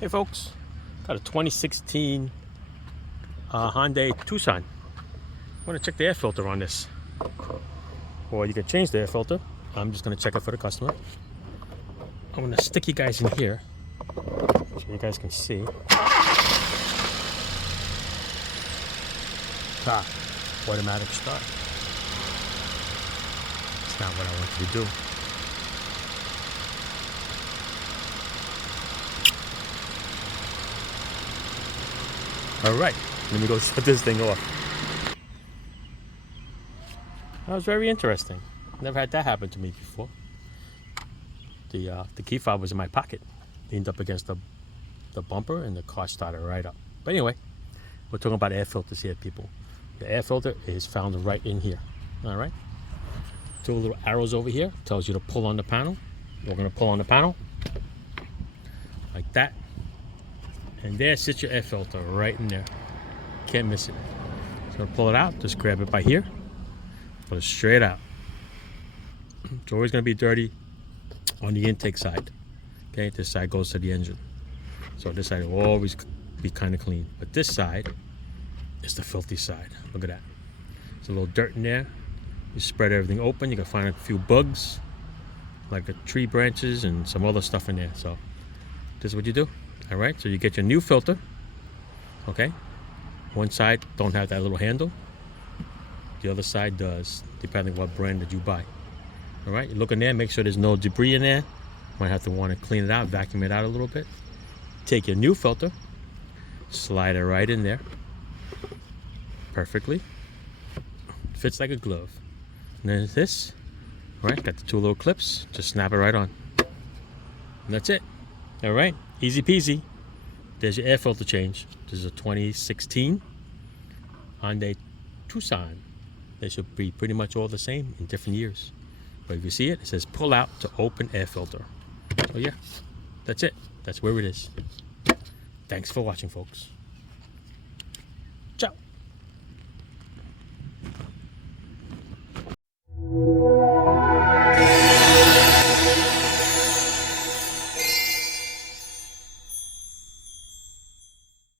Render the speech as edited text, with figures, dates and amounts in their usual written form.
Hey folks, got a 2016 Hyundai Tucson. I want to check the air filter on this. Or you can change the air filter. I'm just going to check it for the customer. I'm going to stick you guys in here so you guys can see. Automatic start. It's not what I want you to do. All right, let me go shut this thing off. That was very interesting. Never had that happen to me before. The key fob was in my pocket, leaned up against the bumper, and the car started right up. But anyway, we're talking about air filters here, people. The air filter is found right in here. All right. Two little arrows over here tells you to pull on the panel. We're going to pull on the panel like that. And there sits your air filter right in there. Can't miss it. So to pull it out, just grab it by here. Put it straight out. It's always going to be dirty on the intake side. Okay, this side goes to the engine. So this side will always be kind of clean. But this side is the filthy side. Look at that. There's a little dirt in there. You spread everything open. You can find a few bugs, like the tree branches and some other stuff in there. So this is what you do. All right, so you get your new filter, okay? One side don't have that little handle. The other side does, depending on what brand that you buy. All right, you look in there, make sure there's no debris in there. Might have to want to clean it out, vacuum it out a little bit. Take your new filter, slide it right in there, perfectly. Fits like a glove. And then this, all right, got the two little clips, just snap it right on. And that's it. All right, easy peasy. There's your air filter change. This is a 2016 Hyundai Tucson. They should be pretty much all the same in different years. But if you see it, it says pull out to open air filter. So yeah, that's it. That's where it is. Thanks for watching, folks.